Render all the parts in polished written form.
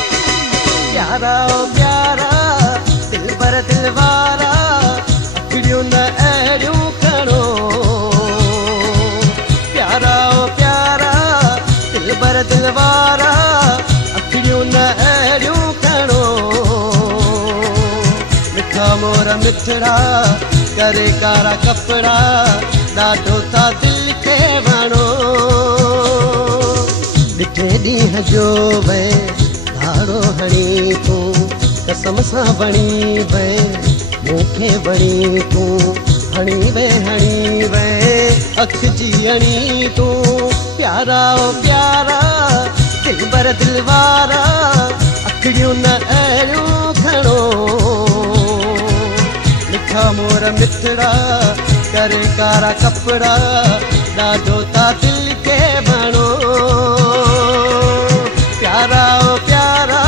प्यारा ओ प्यारा दिल पर दिल वारा अखड़ियों न अड़ियों खड़ो प्यारा ओ प्यारा दिल पर दिल वारा अखड़ियों न अड़ियों खड़ो मिठा मोर मिठड़ा करे कारा कपड़ा ॾाढो था दिल खे वणो ॾिठे ॾींहं जो वे धाड़ो हणी तूं कसम सां बणी वे मूंखे बणी तूं हणी वे अख जी हणी तूं प्यारा ओ प्यारा दिल बर दिल वारा अखड़ियूं न अहिड़ियूं खणो मिठा मोर मिठड़ा करे कारा कपड़ा ॾाढो था दिल खे वणो प्यारा ओ प्यारा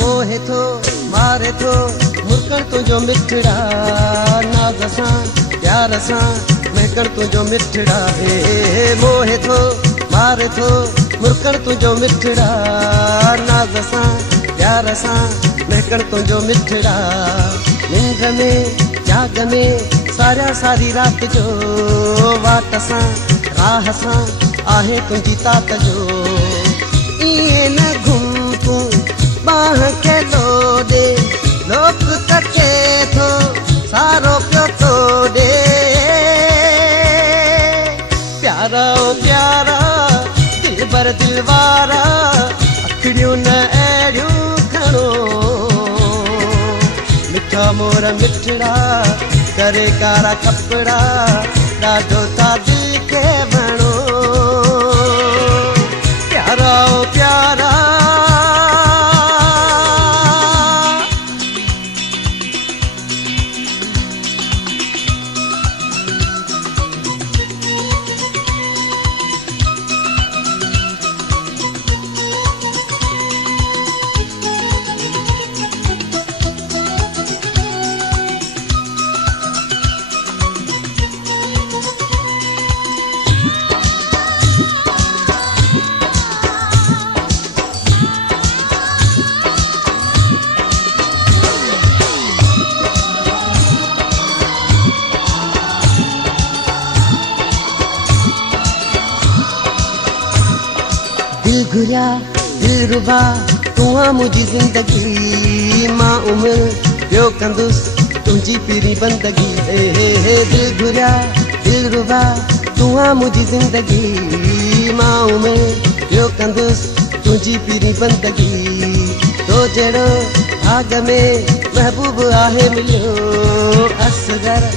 मोहे थो मारे थो मुरकण तुंहिंजो मिठड़ा नाज़ सां प्यार सां महकण तुंहिंजो मिठड़ा हे मोहे थो मारे थो मुरकण तुंहिंजो मिठड़ा नाज़ सां प्यार सां महकण तुंहिंजो मिठड़ा निंड में जाग में सारिया सारी रात जो वाट सां राह सां आहे तुंहिंजी तात जो इएं न घुम तूं बाह के लोडे लोक तके थो सारो पियो तोड़े प्यारा ओ प्यारा दिल बर दिल वारा अखड़ियूं न अहिड़ियूं खणो मिठा मोर मिठड़ा करे कारा कपड़ा ॾाढो था दिल खे वणो प्यारा ओ प्यारा दिल घुरिया दिल रुबा तूं आ मुंहिंजी ज़िंदगी मां उमिरि ॿियो कंदुसि तुंहिंजी पीरी बंदगी हे दिल घुरिया दिल रुबा तूं आ मुंहिंजी ज़िंदगी मां उमिरि ॿियो कंदुसि तुंहिंजी पीरी बंदगी तो जहिड़ो भाग में महबूब आहे मिलियो असगर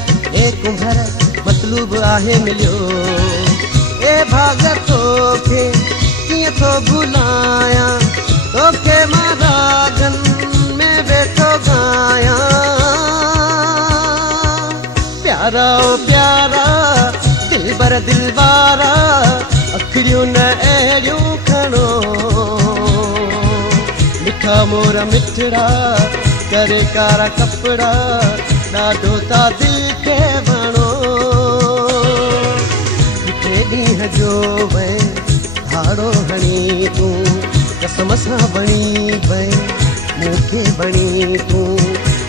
ए कुंभर मतलूब आहे मिलियो ए भाग तोखे कीअं थो भुलां अखियूं न अहिड़ियूं खणो मिठा मोर मिठड़ा करे कारा कपड़ा ॾाढो ता दिल खे वणो मिठे ॾींहं जो वै धाड़ो हणी तूं कसम सां बणी वै मूंखे बणी तूं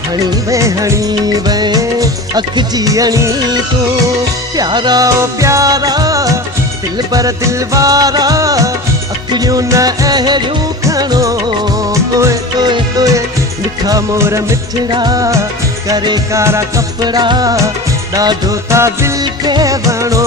हणी वै अख जी हणी तूं प्यारा ओ प्यारा दिल पर दिल वारा अखियूं न अहिड़ियूं खणो ओए ओए ओए मिठा मोर मिठड़ा करे कारा कपड़ा ॾाढो ता दिल खे वणो